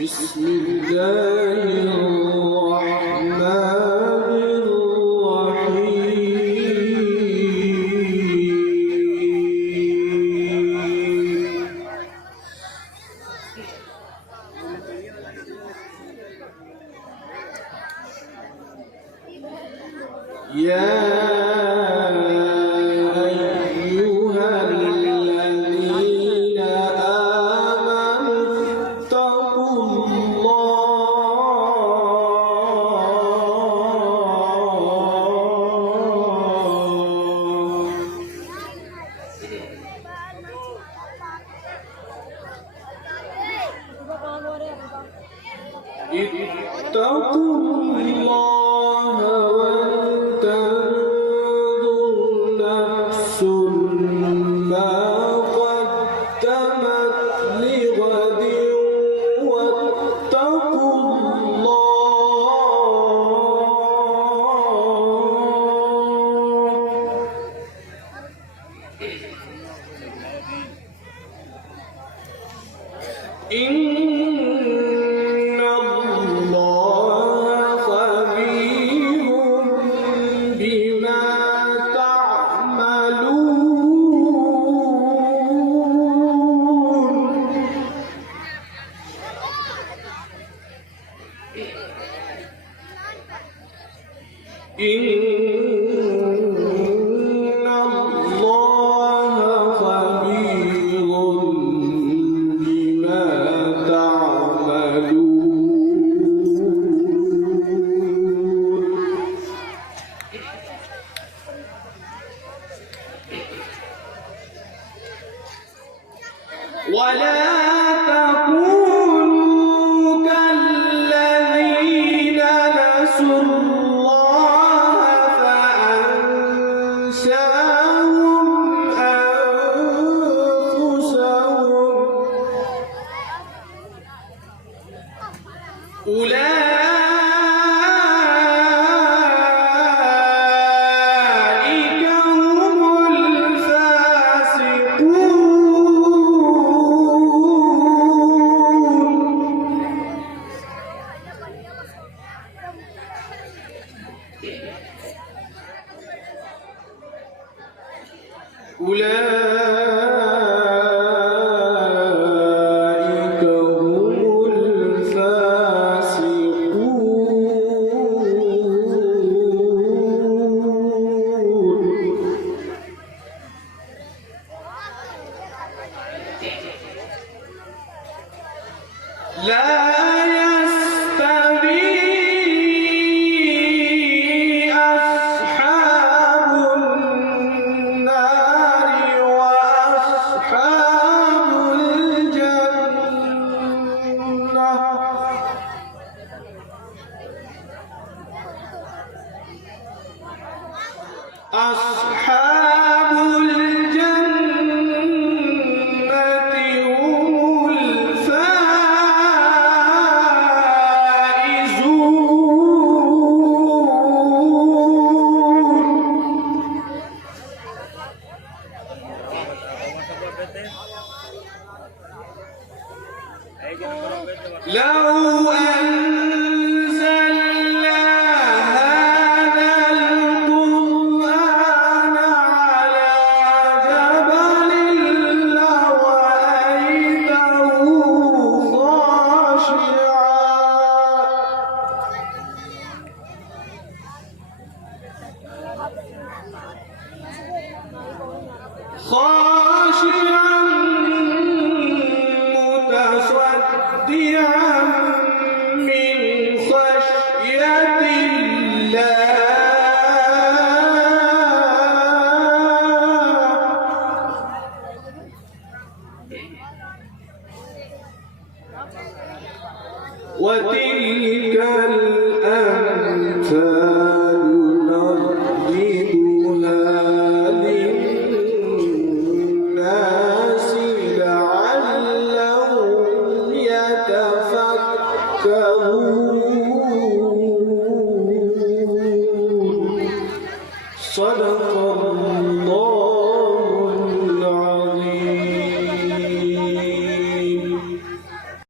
بسم الله الرحمن الرحيم يا اتقوا الله ولتنظر نفس ما قدمت لغد واتقوا إن الله خبير بما تعملون ولا تكونوا كالذين نسوا الله فأنساهم أنفسهم أولئك هم لا يستوي أصحاب النار وأصحاب الجنة أصحاب الجنة هم لو أنزلنا هذا القرآن على جبل لرأيته خاشعا متصدعا من خشية الله وتلك الأمثال نضربها للناس لعلهم يتفكرون صدق الله